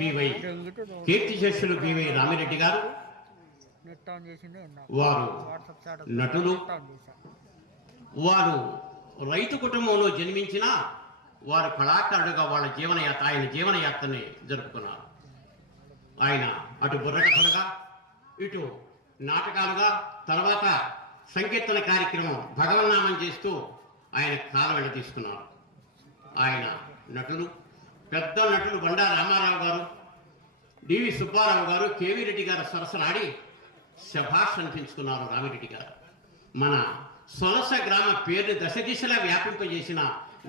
By కీర్తిశేషులు by Ramireddy గారు వారు నటులు. వారు రైతు కుటుంబంలో జన్మించిన వారు కళాకారుడుగా వాళ్ళ ఆయన జీవనయాత్రని జరుపుకున్నారు. ఆయన అటు బుర్రకథలుగా ఇటు నాటకాలుగా తర్వాత సంకీర్తన కార్యక్రమం భగవన్నామం చేస్తూ ఆయన కాలం వెంట తీసుకున్నారు. ఆయన నటులు పెద్ద నటులు బండా రామారావు గారు, డివి సుబ్బారావు గారు, కేవీ రెడ్డి గారు సరసనాడి శభాష్ అనిపించుకున్నారు. రామిరెడ్డి గారు మన సొలస గ్రామ పేరుని దశ దిశలా వ్యాపింపజేసిన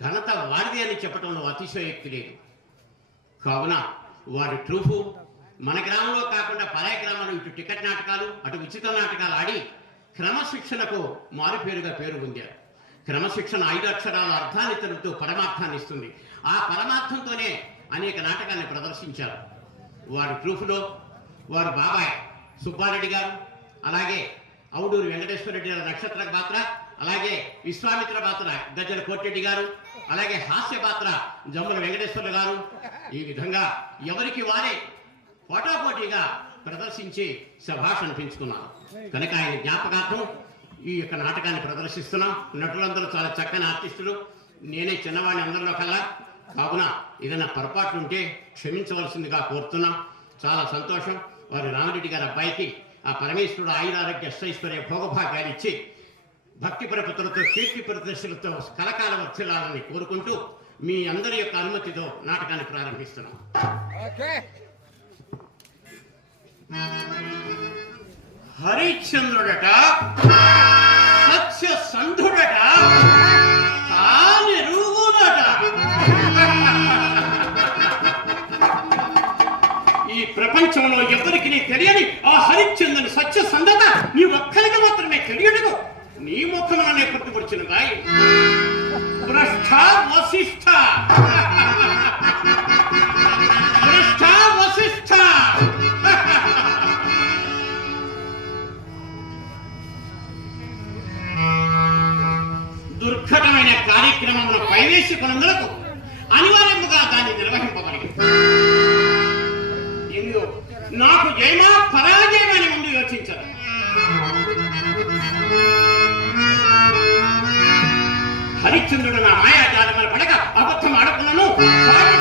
ఘనత వారిది అని చెప్పడంలో అతిశయోక్తి లేదు. కావున వారి ట్రూఫు మన గ్రామంలో కాకుండా పరాయ గ్రామాలు ఇటు టికెట్ నాటకాలు అటు ఉచిత నాటకాలు ఆడి క్రమశిక్షణకు మారుపేరుగా పేరు పొందారు. క్రమశిక్షణ 5 అక్షరాల అర్థాన్ని తెలుపుతూ పరమార్థాన్ని ఇస్తుంది. ఆ పరమార్థంతోనే అనేక నాటకాన్ని ప్రదర్శించారు. వారి ట్రూఫ్లో వారి బాబాయ్ సుబ్బారెడ్డి గారు, అలాగే అవుడూరు వెంకటేశ్వరరెడ్డి గారు నక్షత్ర పాత్ర, అలాగే విశ్వామిత్ర పాత్ర గజ్జల కోటిరెడ్డి గారు, అలాగే హాస్య పాత్ర జమ్ముల వెంకటేశ్వర్లు గారు. ఈ విధంగా ఎవరికి వారే పోటాపోటీగా ప్రదర్శించి శభాష్ అనిపించుకున్నారు. కనుక ఆయన జ్ఞాపకార్థం ఈ యొక్క నాటకాన్ని ప్రదర్శిస్తున్నాం. నటులందరూ చాలా చక్కని ఆర్టిస్టులు. నేనే చిన్నవాడిని అందరిలో కల్లా. కావున ఏదైనా పొరపాట్లు ఉంటే క్షమించవలసిందిగా కోరుతున్నాం. చాలా సంతోషం. వారి రామిరెడ్డి గారి అబ్బాయికి ఆ పరమేశ్వరుడు ఆయురారోగ్య అష్టైశ్వర్య భోగభాగ్యాలు ఇచ్చి భక్తి ప్రపతులతో కీర్తి ప్రదర్శనలతో కలకాల వర్ధిల్లాలని కోరుకుంటూ మీ అందరి యొక్క అనుమతితో నాటకాన్ని ప్రారంభిస్తున్నాం. హరిశ్చంద్రుడట సత్యసంధుడట తానెరుగునట. ఈ ప్రపంచంలో ఎవరికి తెలియని ఆ హరిశ్చంద్రుని సత్యసంధత నీ ఒక్కరికి మాత్రమే తెలియదు. నీ ముఖంలోనే గుర్తుపడిచిన గాయ భ్రష్ట వశిష్ఠ భ్రష్ట వశిష్ఠ. దుర్ఘటమైన కార్యక్రమంలో ప్రవేశికులందరకు అనివార్యముగా దాన్ని నిర్వహింపబడింది. ఇందు నాకు జయమా పరాజయమని ముందు యోచించదు. హరిశ్చంద్రుడు నా మాయాజాలమని పడక అబద్ధం ఆడుకున్నాను.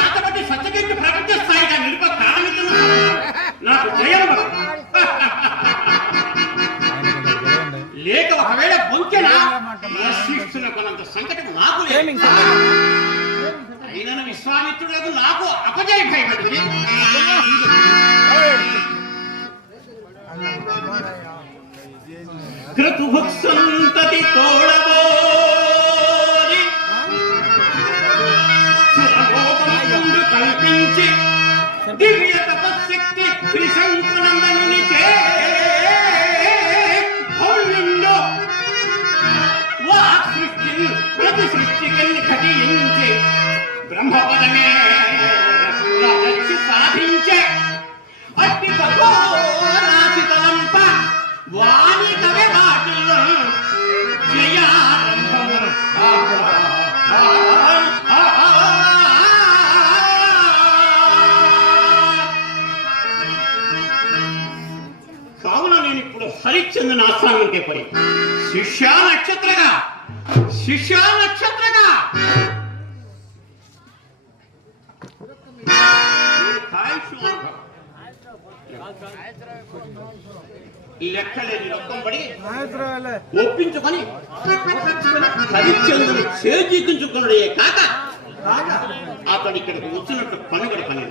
నాతబట్టి సత్యకీర్తి ప్రపంచ స్థాయిగా నిలుప కారణమిస్తున్నాను. నాకు జయం లేక ఒకవేళ బొంకెన వశిష్ఠున కొనంత సంకటం నాకు లేదు. అయినను విశ్వామిత్రుడు నాకు అపజయ భయపడింది. క్రతుభుక్సంతతి తోడబోరి సురభోగముందు కల్పించి దివ్య తపశక్తి త్రిశంకునందనునిచే భౌల్యుండో వాక్ సృష్టి ప్రతి సృష్టికల్ని ఘటించి బ్రహ్మపదమే రాజర్షి సాధించే అట్టి తపోరాశితలంప వాణి కవే వాటిల్లో జయారంభము. కావున నేను ఇప్పుడు హరిశ్చంద్రుని ఆస్థానంకే పోయి శిష్యా నక్షత్రగా లెక్కలేని రొక్కం పడి ఒప్పించుకొని హరిశ్చంద్రుని చేజిక్కించుకున్నాడే కాక అతడు ఇక్కడికి వచ్చినట్టు పనుగడ పని.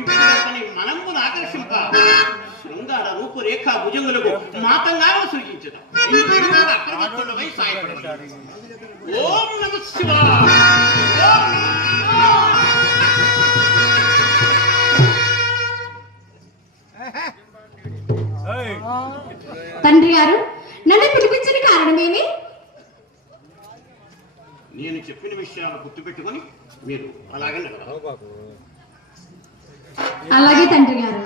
ఇప్పుడు అతని మనమును ఆకర్షింప శృంగార రూపురేఖ భుజంగులకు మాతంగాను సృజించడం అక్రమత్తులపై సాయపడతాడు. ఓం నమః శివాయ. తండ్రి గారు నన్ను పిలిపించిన కారణమేమి? నేను చెప్పిన విషయాలు గుర్తుపెట్టుకొని మీరు అలాగే అలాగే తండ్రి గారు.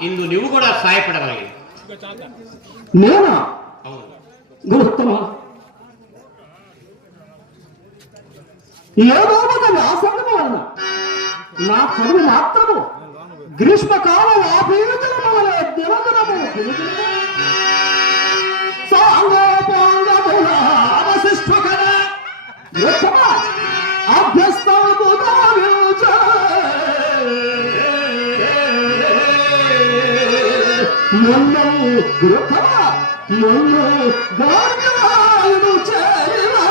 ఇందు నువ్వు కూడా సహాయపడగలిగి. నేనా? అవును. గురుత్తమ, ఏదో ఒక వ్యాసంగము వలన నా చదువు మాత్రము గ్రీష్మకాలం ఆపేదల వలన దినదినము సాంగోపాంగముల అవశిష్ట కళ గురుత్తమ అభ్యస్తము నన్ను గురుత్తమ నన్ను గార్యాయుడు చేరివా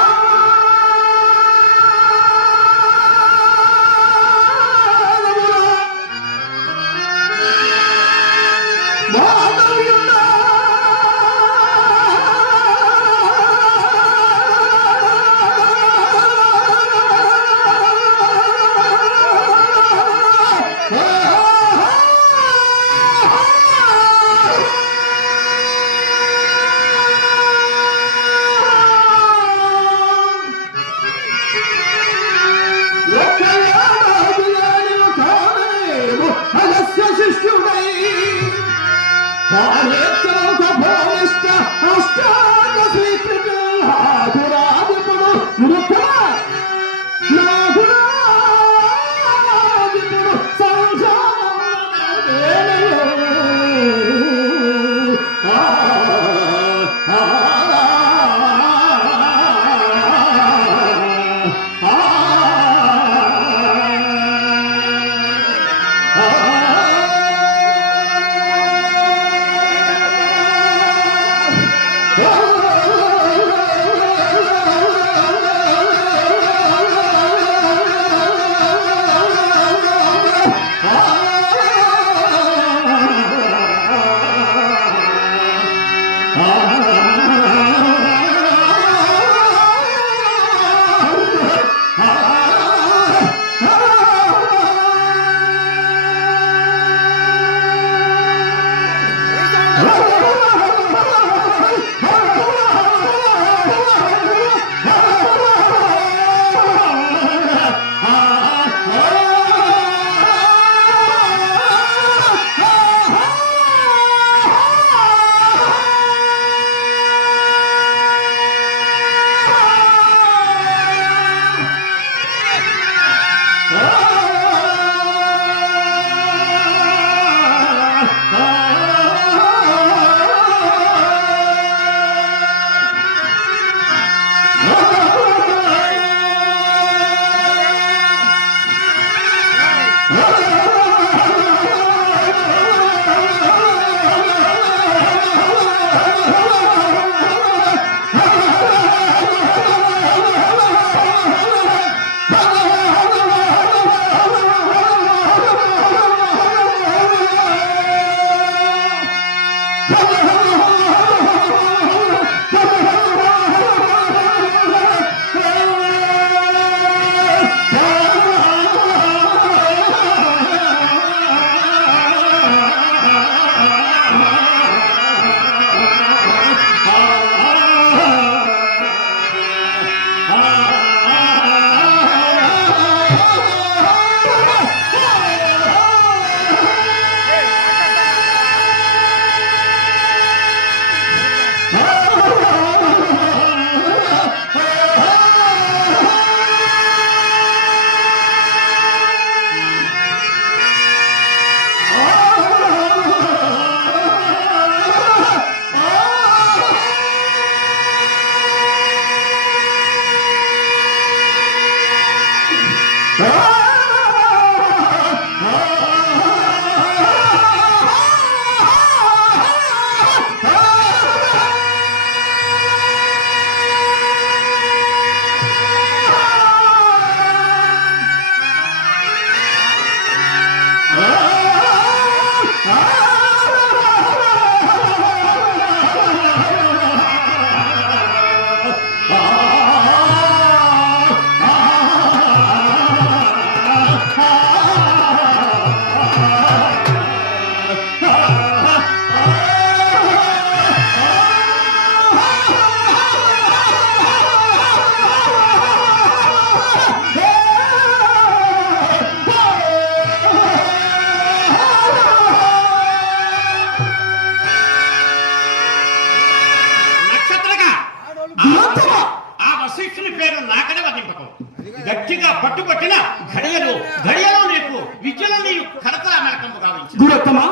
కడతా మెలకంపు గావించి గురత్తమా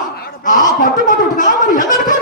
ఆ పట్టుబట్టుగా మరి ఎదరికో